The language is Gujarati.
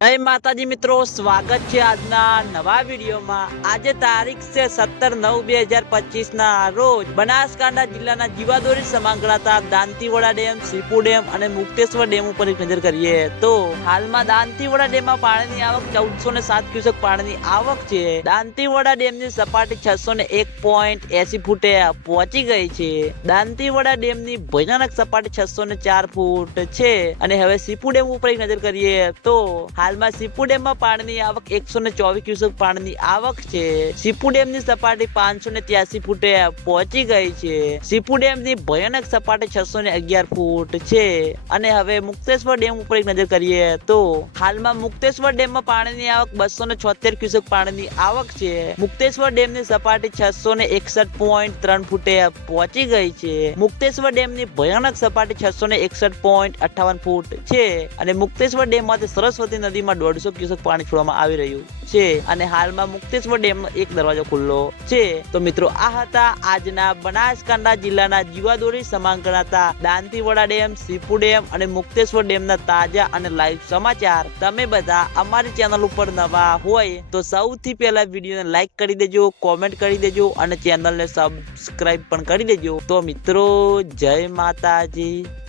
જય માતાજી મિત્રો, સ્વાગત છે આજના નવા વિડીયોમાં. આજે તારીખ છે સત્તર નવ બે હજાર પચીસ ના રોજ બનાસકાંઠા જિલ્લાના જીવાદોરી સમાંકળાતા દાંતીવાડા ડેમ, સીપુ ડેમ અને મુક્તેશ્વર ડેમ ઉપર એક નજર કરીએ તો હાલમાં દાંતીવાડા ડેમમાં પાણીની આવક ચૌદસો ને સાત ક્યુસેક પાણીની આવક છે. દાંતીવાડા ડેમની સપાટી છસો ને એક પોઈન્ટ એસી ફૂટે પહોંચી ગઈ છે. દાંતીવાડા ડેમની ભયાનક સપાટી છસો ને ચાર ફૂટ છે અને હવે સીપુ ડેમ ઉપર એક નજર કરીએ તો હાલમાં સીપુ ડેમમાં પાણીની આવક એકસો ને ચોવીસ ક્યુસેક પાણીની આવક છે. સીપુ ડેમની સપાટી પાંચસો ને ત્યાસી ફૂટે પહોંચી ગઈ છે. સીપુ ડેમની ભયાનક સપાટી છસો ને અગિયાર ફૂટ છે. અને હવે મુક્તેશ્વર ડેમ ઉપર એક નજર કરીએ તો હાલમાં મુક્તેશ્વર ડેમમાં પાણીની આવક બસો ને છોતેર ક્યુસેક પાણીની આવક છે. મુક્તેશ્વર ડેમની સપાટી છસો ને એકસઠ પોઈન્ટ ત્રણ ફૂટે પહોંચી ગઈ છે. મુક્તેશ્વર ડેમની ભયાનક સપાટી છસો ને એકસઠ પોઈન્ટ અઠાવન ફૂટ છે. અને મુક્તેશ્વર ડેમમાંથી સરસ્વતી નદીમાં દોઢસો ક્યુસેક પાણી છોડવામાં આવી રહ્યું છે અને હાલમાં મુક્તેશ્વર ડેમનો એક દરવાજો ખુલ્લો છે. તો મિત્રો, આ હતા આજના બનાસકાંઠા જિલ્લાના જીવાદોરી સમાન દાંતીવાડા ડેમ, સીપુ ડેમ અને મુક્તેશ્વર ડેમના તાજા અને લાઈવ સમાચાર. તમે બધા અમારી ચેનલ ઉપર નવા હોય તો સૌથી પહેલા વિડીયોને લાઈક કરી દેજો, કોમેન્ટ કરી દેજો અને ચેનલને સબસ્ક્રાઈબ પણ કરી દેજો. તો મિત્રો, જય માતાજી.